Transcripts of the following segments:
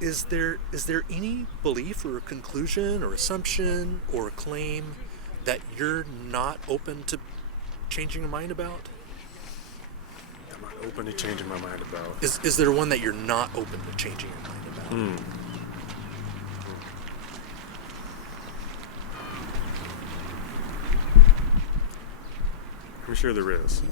is there any belief or conclusion or assumption or claim that you're not open to changing your mind about? I'm not open to changing my mind about. Is there one that you're not open to changing your mind about? I'm sure there is.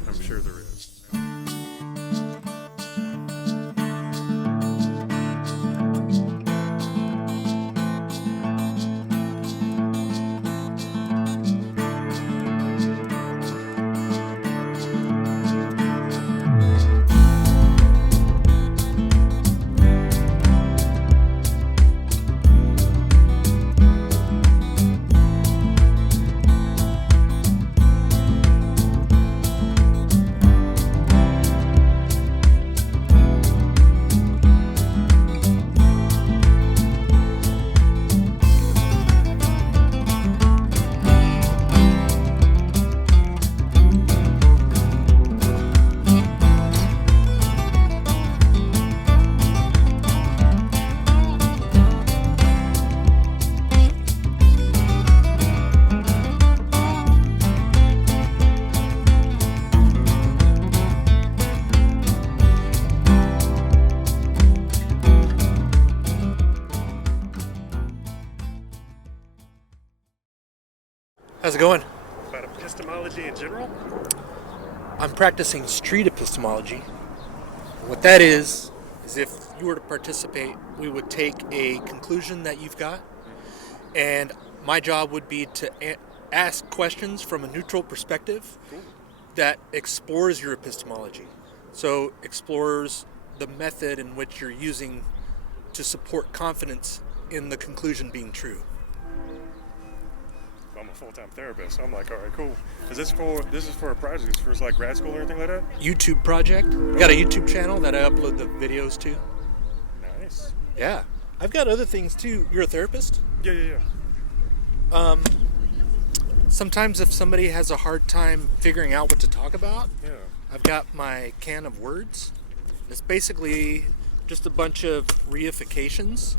How's it going? About epistemology in general? I'm practicing street epistemology. What that is if you were to participate, we would take a conclusion that you've got, and my job would be to ask questions from a neutral perspective that explores your epistemology. So explores the method in which you're using to support confidence in the conclusion being true. I'm a full-time therapist, so I'm like, all right, cool. Is this for a project? Is this for like grad school or anything like that? YouTube project. Got a YouTube channel that I upload the videos to. Nice. Yeah. I've got other things too. You're a therapist? Yeah. Sometimes if somebody has a hard time figuring out what to talk about, Yeah. I've got my can of words. It's basically just a bunch of reifications.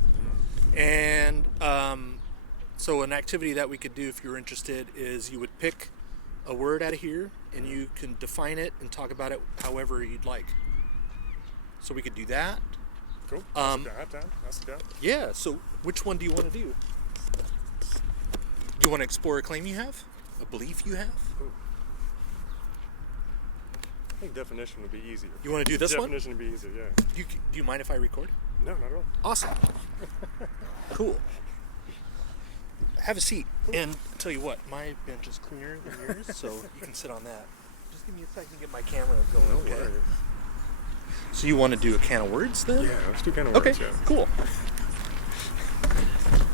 And so an activity that we could do if you're interested is you would pick a word out of here and you can define it and talk about it however you'd like. So we could do that. Cool. I have time. That's the Yeah, so which one do you want to do? Do you want to explore a claim you have? A belief you have? Ooh. I think definition would be easier. You want to do this one? Definition would be easier, yeah. Do you mind if I record? No, not at all. Awesome. Cool. Have a seat. And I'll tell you what, my bench is cleaner than yours, so you can sit on that. Just give me a second to get my camera going. No Okay. worries. So you want to do a can of words then? Yeah, let's do kind of Okay, words, yeah. cool.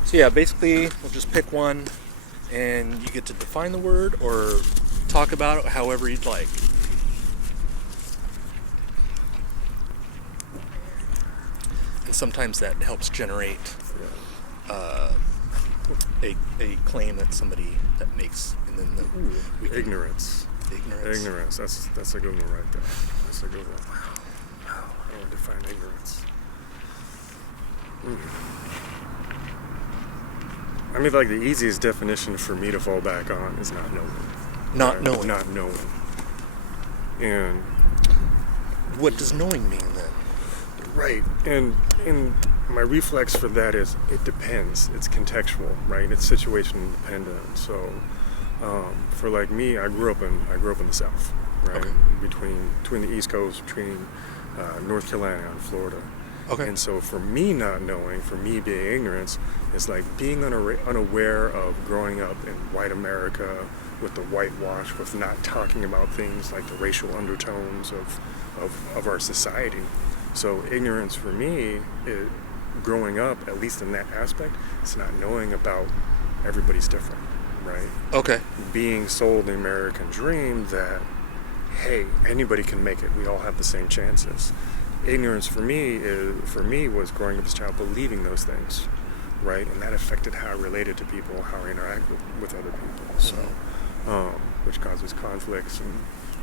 So yeah, basically we'll just pick one and you get to define the word or talk about it however you'd like. And sometimes that helps generate a claim that somebody that makes, and then we can, Ignorance. Ignorance. That's a good one right there. That's a good one. Wow. I want to define ignorance. I mean, like, the easiest definition for me to fall back on is not knowing. Not knowing. Not knowing. And What does knowing mean then? right. And my reflex for that is it depends. It's contextual, right? It's situation dependent. So for like me, I grew up in the South, right? Okay. Between the East Coast, between North Carolina and Florida. Okay. And so for me not knowing, for me being ignorance, it's like being unaware of growing up in white America with the whitewash, with not talking about things like the racial undertones of our society. So ignorance for me, growing up, at least in that aspect, it's not knowing about everybody's different, right? Okay. Being sold the American dream that, hey, anybody can make it. We all have the same chances. Ignorance for me was growing up as a child believing those things, right? And that affected how I related to people, how I interact with other people. So, which causes conflicts and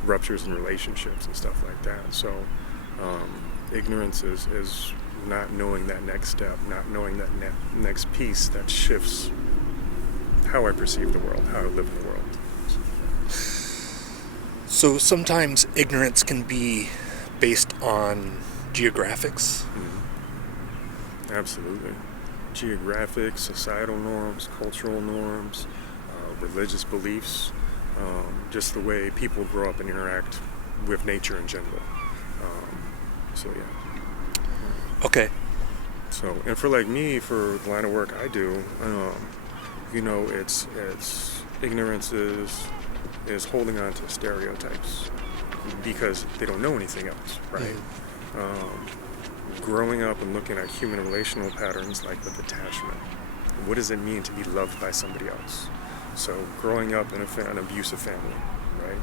ruptures in relationships and stuff like that. So, ignorance is not knowing that next step, not knowing that next piece that shifts how I perceive the world, how I live in the world. So sometimes ignorance can be based on geographics. Absolutely. Geographic, societal norms, cultural norms, religious beliefs, just the way people grow up and interact with nature in general. So yeah. Okay. So, and for like me, for the line of work I do, it's ignorance is holding on to stereotypes because they don't know anything else, right? Growing up and looking at human relational patterns like with attachment. What does it mean to be loved by somebody else? So growing up in an abusive family, right,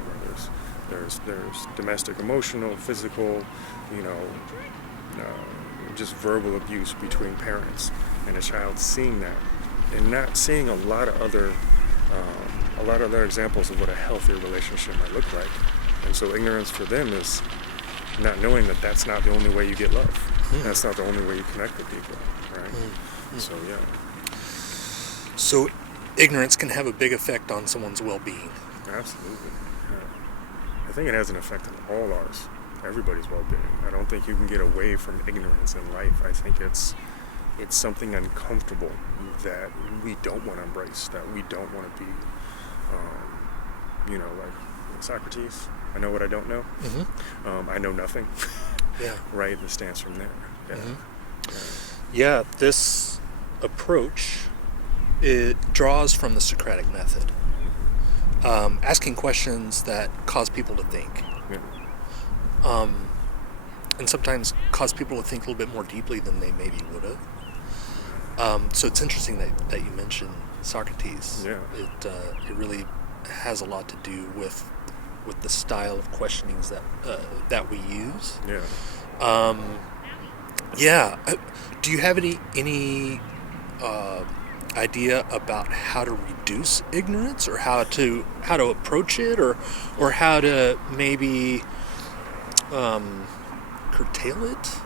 where there's domestic, emotional, physical, just verbal abuse between parents, and a child seeing that and not seeing a lot of other examples of what a healthy relationship might look like. And so ignorance for them is not knowing that that's not the only way you get love. That's not the only way you connect with people, right? So yeah. So ignorance can have a big effect on someone's well-being. Absolutely. Yeah. I think it has an effect on all ours, everybody's well-being. I don't think you can get away from ignorance in life. I think it's something uncomfortable that we don't want to embrace, that we don't want to be, like Socrates, I know what I don't know. I know nothing. Yeah. Right, the stance from there. Yeah. Yeah, this approach, it draws from the Socratic method. Asking questions that cause people to think. Yeah. And sometimes cause people to think a little bit more deeply than they maybe would have. So it's interesting that you mentioned Socrates. Yeah. It really has a lot to do with the style of questionings that we use. Yeah. Do you have any idea about how to reduce ignorance, or how to approach it, or how to maybe curtail it?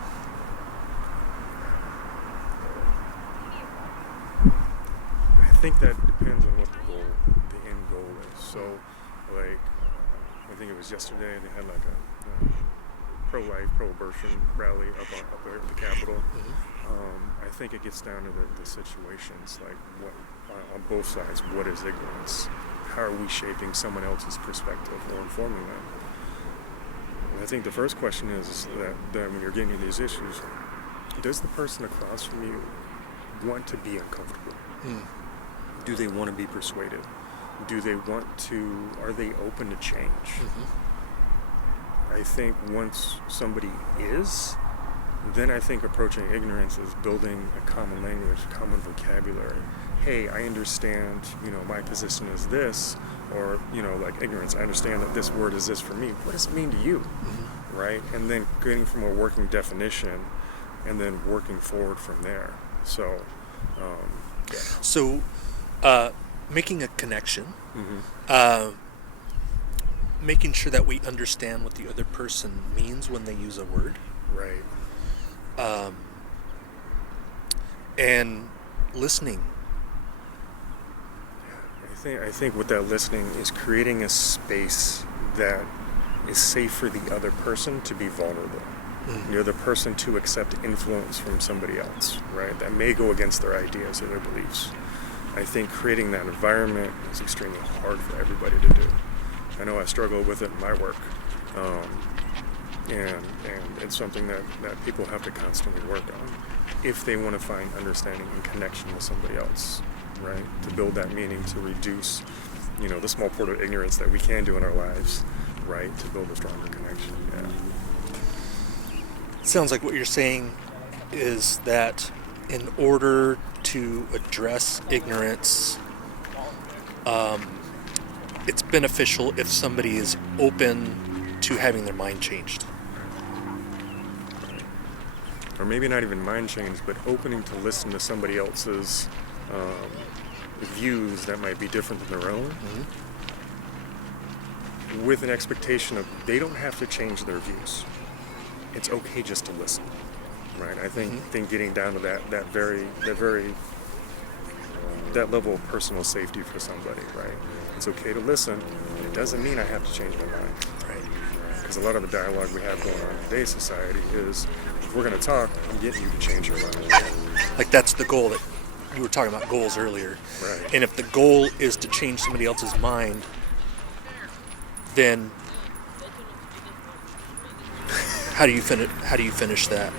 I think that depends on what the end goal is. So, like, I think it was yesterday, they had like a pro-life, pro-abortion rally up there at the Capitol. I think it gets down to the situations, like what on both sides, what is ignorance? How are we shaping someone else's perspective or informing them? And I think the first question is that when you're getting into these issues, does the person across from you want to be uncomfortable? Do they want to be persuaded? Are they open to change? I think once somebody is, then I think approaching ignorance is building a common language, common vocabulary. Hey, I understand, my position is this, or, like ignorance, I understand that this word is this for me. What does it mean to you? Right? And then getting from a working definition and then working forward from there. So, yeah. So, making a connection, making sure that we understand what the other person means when they use a word. Right. And listening. I think with that listening is creating a space that is safe for the other person to be vulnerable. The other person to accept influence from somebody else, right? That may go against their ideas or their beliefs. I think creating that environment is extremely hard for everybody to do. I know I struggle with it in my work. And it's something that people have to constantly work on if they want to find understanding and connection with somebody else, right? To build that meaning, to reduce, the small part of ignorance that we can do in our lives, right? To build a stronger connection, yeah. It sounds like what you're saying is that in order to address ignorance, it's beneficial if somebody is open to having their mind changed. Or maybe not even mind change, but opening to listen to somebody else's views that might be different than their own, with an expectation of they don't have to change their views. It's okay just to listen, right? I think getting down to that level of personal safety for somebody, right? It's okay to listen. It doesn't mean I have to change my mind, Right. because a lot of the dialogue we have going on in today's society is, if we're going to talk, I'm getting you to change your mind. Like that's the goal that you were talking about goals earlier. Right. And if the goal is to change somebody else's mind, then how do you finish that?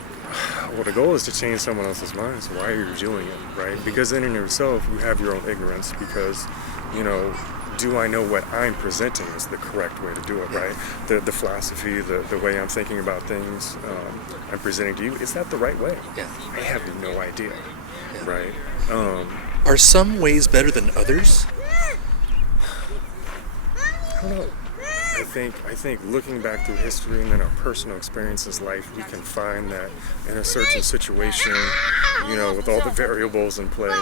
Well, the goal is to change someone else's mind, so why are you doing it, right? Because in and of yourself, you have your own ignorance, because, do I know what I'm presenting is the correct way to do it, right? The philosophy, the way I'm thinking about things, I'm presenting to you, is that the right way? Yeah. I have no idea, right? Are some ways better than others? I don't know. I think looking back through history and then our personal experiences in life, we can find that in a certain situation, with all the variables in play,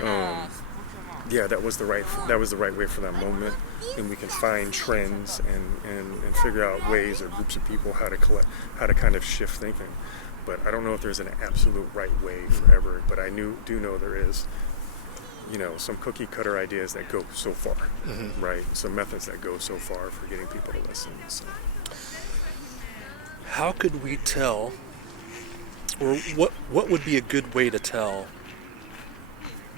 that was the right way for that moment, and we can find trends and figure out ways or groups of people how to kind of shift thinking. But I don't know if there's an absolute right way forever, but I do know there is. Some cookie cutter ideas that go so far, right? Some methods that go so far for getting people to listen. So. How could we tell, or what would be a good way to tell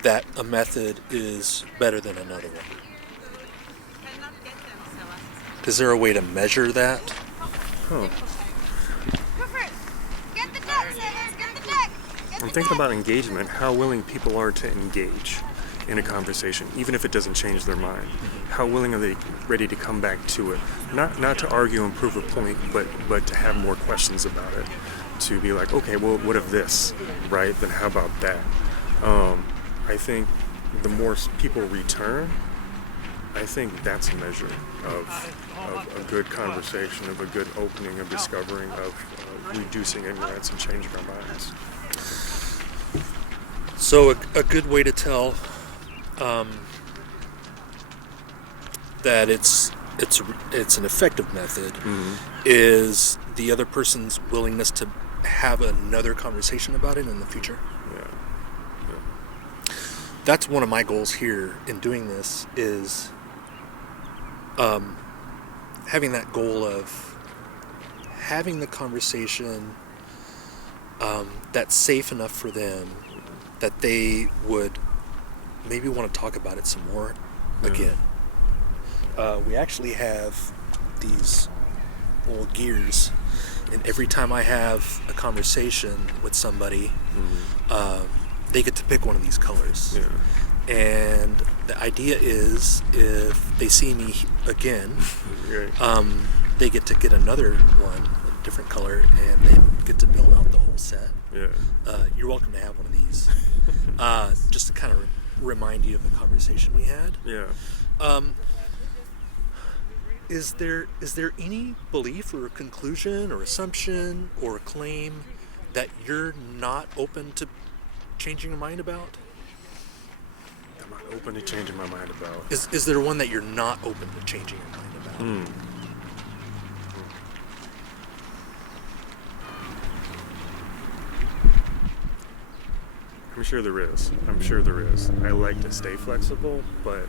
that a method is better than another one? Is there a way to measure that? I'm thinking about engagement, how willing people are to engage in a conversation, even if it doesn't change their mind. How willing are they ready to come back to it? Not to argue and prove a point, but to have more questions about it. To be like, okay, well, what if this, right? Then how about that? I think the more people return, I think that's a measure of a good conversation, of a good opening, of discovering, of reducing ignorance and changing our minds. So a good way to tell that it's an effective method is the other person's willingness to have another conversation about it in the future. Yeah. That's one of my goals here in doing this, is having that goal of having the conversation that's safe enough for them that they would maybe want to talk about it some more again. We actually have these little gears, and every time I have a conversation with somebody, they get to pick one of these colors. Yeah. And the idea is, if they see me again, they get to get another one, a different color, and they get to build out the whole set. Yeah. You're welcome to have one of these, just to kind of remind you of the conversation we had. Yeah. Is there any belief or conclusion or assumption or claim that you're not open to changing your mind about? I'm not open to changing my mind about. Is there one that you're not open to changing your mind about? I'm sure there is. I like to stay flexible, but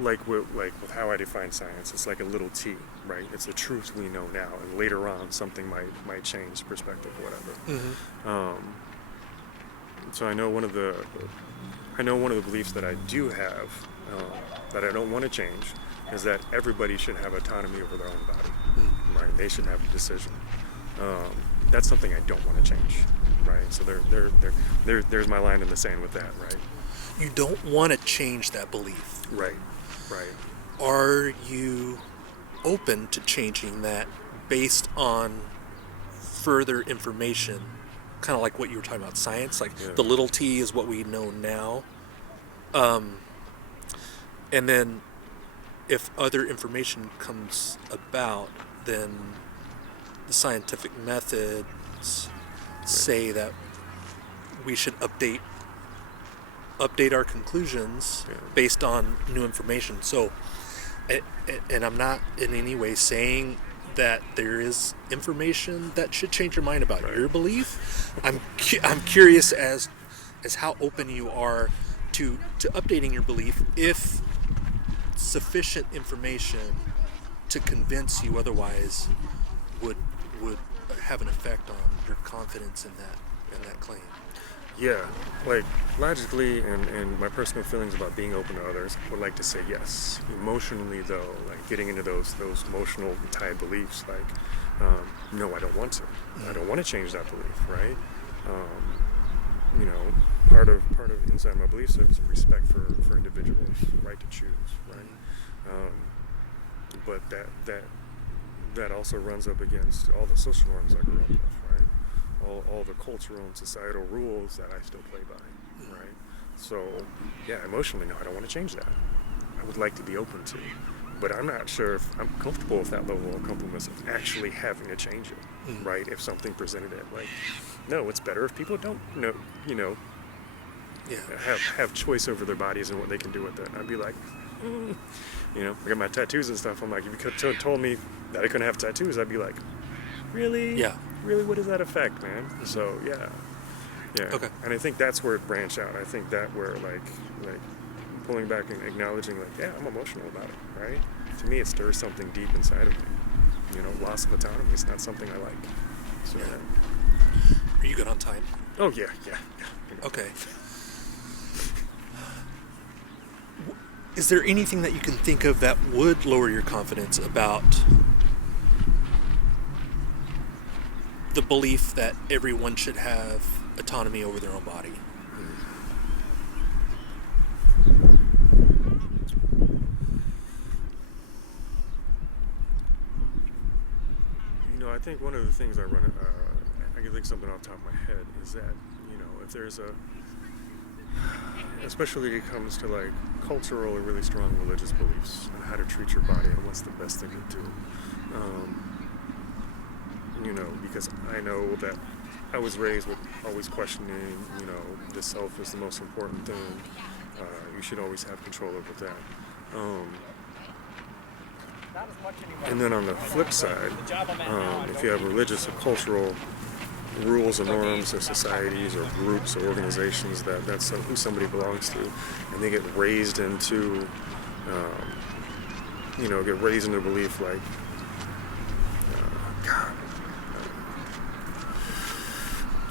like with how I define science, it's like a little t, right? It's a truth we know now, and later on something might change perspective, whatever. So I know one of the beliefs that I do have that I don't want to change is that everybody should have autonomy over their own body, right? They should have a decision. That's something I don't want to change, right? So there's my line in the sand with that, right? You don't want to change that belief. Right. Are you open to changing that based on further information? Kind of like what you were talking about, science. Like the little t is what we know now. And then if other information comes about, then the scientific methods say that we should update our conclusions based on new information. So, and I'm not in any way saying that there is information that should change your mind about your belief. I'm curious as how open you are to updating your belief if sufficient information to convince you otherwise would have an effect on your confidence in that claim. Yeah, like logically and my personal feelings about being open to others, I would like to say yes. Emotionally though, like getting into those emotional tied beliefs, like no, I don't want to. I don't want to change that belief, right? Part of inside my beliefs is respect for individuals, right to choose, right? But that also runs up against all the social norms I grew up with, right? All the cultural and societal rules that I still play by, right? So, yeah, emotionally, no, I don't want to change that. I would like to be open to, but I'm not sure if I'm comfortable with that level of comfortableness of actually having to change it, right? If something presented it, like, no, it's better if people don't know, have choice over their bodies and what they can do with it. And I'd be like, I got my tattoos and stuff. I'm like, if you could have told me that I couldn't have tattoos, I'd be like, really? Yeah. Really, what does that affect, man? So, yeah. Okay. And I think that's where it branched out. I think that where, like pulling back and acknowledging, like, yeah, I'm emotional about it, right? To me, it stirs something deep inside of me. Loss of autonomy is not something I like. So, yeah. Are you good on time? Oh, yeah. Okay. Is there anything that you can think of that would lower your confidence about the belief that everyone should have autonomy over their own body? I think one of the things I can think something off the top of my head is that, if there's especially when it comes to like cultural or really strong religious beliefs on how to treat your body and what's the best thing to do. Because I know that I was raised with always questioning, the self is the most important thing. You should always have control over that. And then on the flip side, if you have religious or cultural rules or norms or societies or groups or organizations that's who somebody belongs to, and they get raised into, belief like,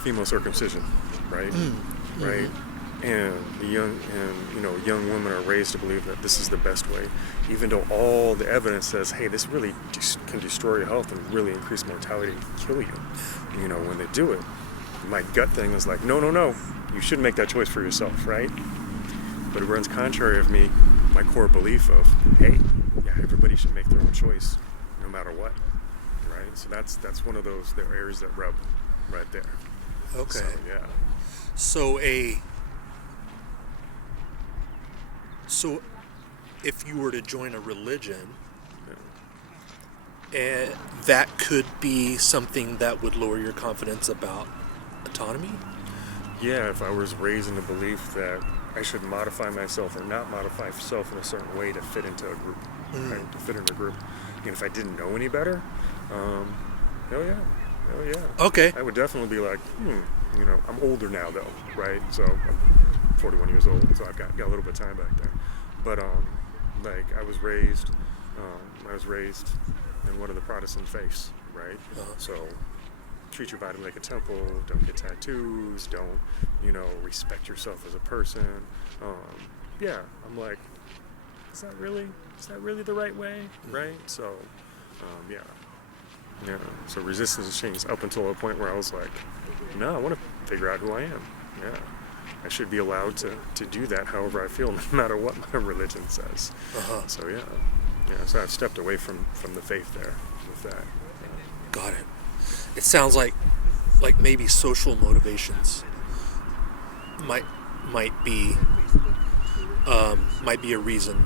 female circumcision, right? Right? And young women are raised to believe that this is the best way, even though all the evidence says, hey, this really can destroy your health and really increase mortality and kill you. When they do it, my gut thing is like, no, you shouldn't make that choice for yourself, right? But it runs contrary of my core belief of, hey, yeah, everybody should make their own choice, no matter what, right? So that's one of those areas that rub right there. Okay. So, yeah. So if you were to join a religion, that could be something that would lower your confidence about autonomy? Yeah, if I was raised in the belief that I should modify myself or not modify myself in a certain way to fit into a group, right? To fit in a group. And if I didn't know any better, hell yeah. Okay. I would definitely be like, I'm older now though, right? So I'm 41 years old, so I've got a little bit of time back there. But I was raised in one of the Protestant faiths, right? So treat your body like a temple, don't get tattoos, don't, respect yourself as a person. I'm like, is that really the right way, right? So, yeah. So resistance has changed up until a point where I was like, no, I want to figure out who I am. Yeah. I should be allowed to do that however I feel, no matter what my religion says. So, yeah. So I've stepped away from the faith there with that. Got it. It sounds like maybe social motivations might be a reason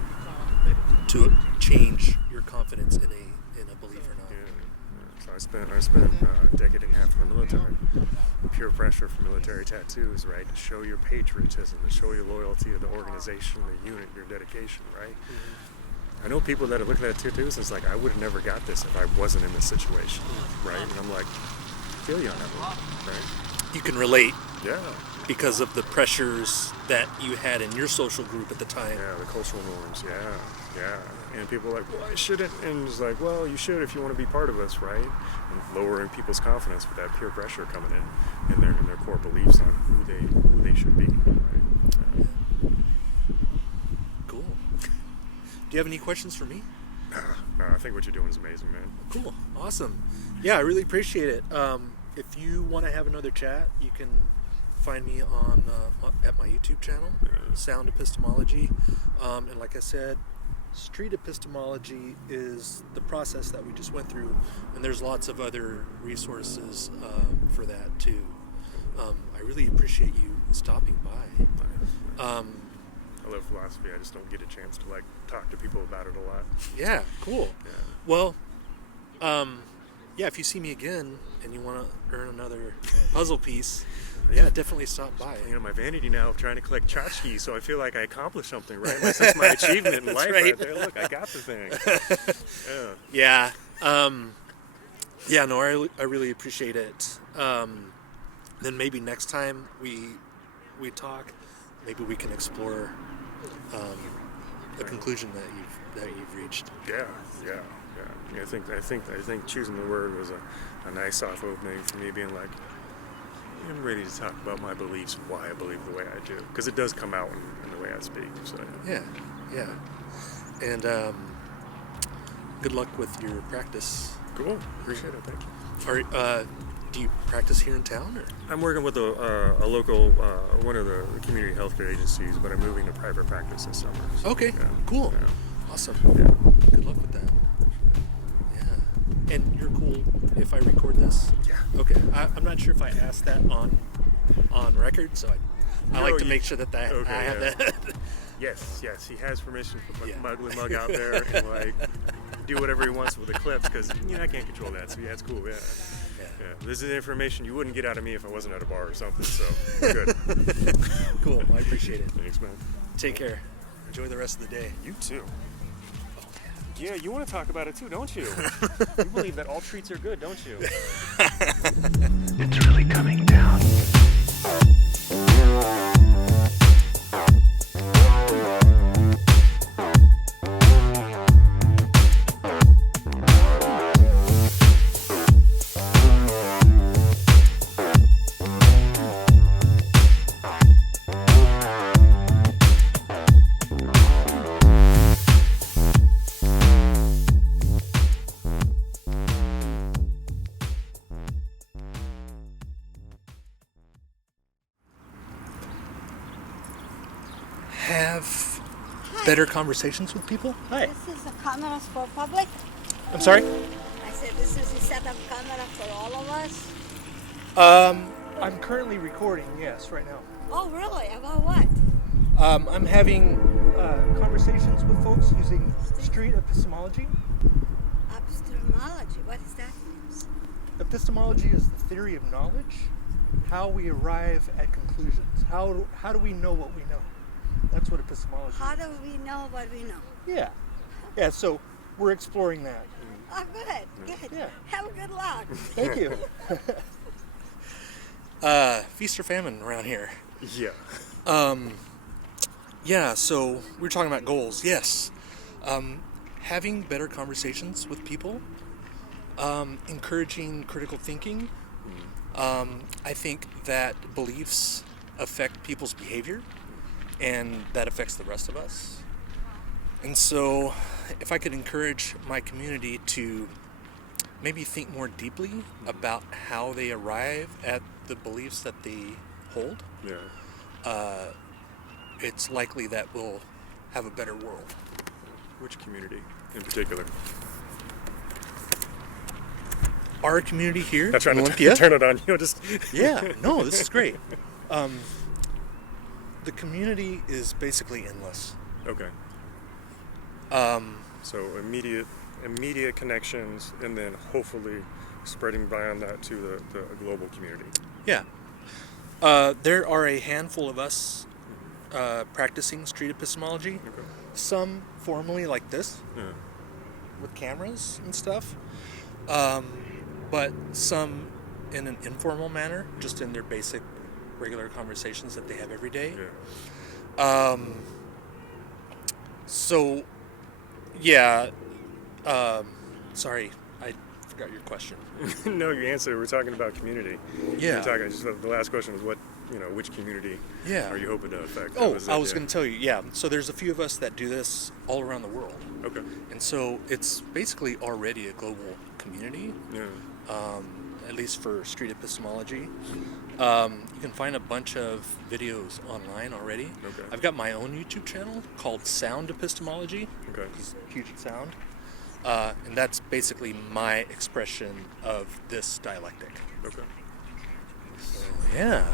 to change your confidence in a belief or not. So I spent a decade and a half in the military. Pure pressure for military tattoos, right? To show your patriotism, to show your loyalty to the organization, the unit, your dedication, right? I know people that are looking at tattoos and it's like, I would have never got this if I wasn't in this situation, right? And I'm like, I feel you on that one, right? You can relate Yeah. because of the pressures that you had in your social group at the time. Yeah, the cultural norms, yeah. And people are like, well, I shouldn't. And it's like, well, you should if you want to be part of us, right? And lowering people's confidence with that peer pressure coming in and their core beliefs on who they should be, right? Cool. Do you have any questions for me? No, I think what you're doing is amazing, man. Cool. Awesome. Yeah, I really appreciate it. If you want to have another chat, you can find me on at my YouTube channel, Sound Epistemology. And like I said, Street Epistemology is the process that we just went through, and there's lots of other resources for that too. I really appreciate you stopping by. I love philosophy. I just don't get a chance to like talk to people about it a lot. Yeah, cool. Yeah. Well, yeah, if you see me again and you want to earn another puzzle piece, yeah, definitely stop by. You know, my vanity now of trying to collect tchotchkes, so I feel like I accomplished something, right? That's my achievement in life right there. Look, I got the thing. Yeah. Yeah, no, I really appreciate it. Then maybe next time we talk, maybe we can explore the conclusion that you've reached. Yeah. I think choosing the word was a nice soft opening for me, being like, I'm ready to talk about my beliefs and why I believe the way I do, because it does come out in the way I speak. So yeah. And good luck with your practice. Cool. Appreciate it. Thank you. Do you practice here in town, or? I'm working with a local, one of the community healthcare agencies, but I'm moving to private practice this summer. So, Okay, cool. Yeah. Awesome. Yeah. Good luck with that. Yeah. And you're cool if I record this? Yeah. Okay. I'm not sure if I asked that on record, so I like to make sure that I have that. Yes. He has permission to put my ugly mug out there and like do whatever he wants with the clips, because I can't control that. So yeah, it's cool. Yeah. This is information you wouldn't get out of me if I wasn't at a bar or something. So we're good. Cool. I appreciate it. Thanks, man. Take care. Enjoy the rest of the day. You too. Yeah, you want to talk about it too, don't you? You believe that all treats are good, don't you? It's really coming down. Have better conversations with people? Hi. This is the cameras for public. I'm sorry? I said this is a set of camera for all of us. I'm currently recording, yes, right now. Oh, really? About what? I'm having conversations with folks using Street Epistemology. Epistemology. What is that? Epistemology is the theory of knowledge, how we arrive at conclusions. How do we know what we know? That's what epistemology How is. do we know what we know? Yeah, so we're exploring that. Oh, good. Yeah. Have a good luck. Thank you. Feast or famine around here. Yeah. Yeah, so we're talking about goals. Yes. Having better conversations with people, encouraging critical thinking. I think that beliefs affect people's behavior, and that affects the rest of us. And so if I could encourage my community to maybe think more deeply about how they arrive at the beliefs that they hold, it's likely that we'll have a better world. Which community in particular? Our community here I'm trying in to Olympia. turn it on you. Yeah, no, this is great. The community is basically endless. Okay. So immediate connections, and then hopefully spreading beyond that to the global community. Yeah. There are a handful of us practicing street epistemology. Okay. Some formally like this, Yeah. with cameras and stuff, but some in an informal manner, just in their basic, regular conversations that they have every day. Yeah. So, yeah. Sorry, I forgot your question. No, your answer. We're talking about community. Yeah. We're talking. Just the last question was which community Yeah. are you hoping to affect? Oh, I was going to tell you. Yeah. So there's a few of us that do this all around the world, Okay. and so it's basically already a global community. Yeah. At least for Street Epistemology. You can find a bunch of videos online already. Okay. I've got my own YouTube channel called Sound Epistemology. Okay. It's huge at sound. And that's basically my expression of this dialectic. Okay. So, yeah.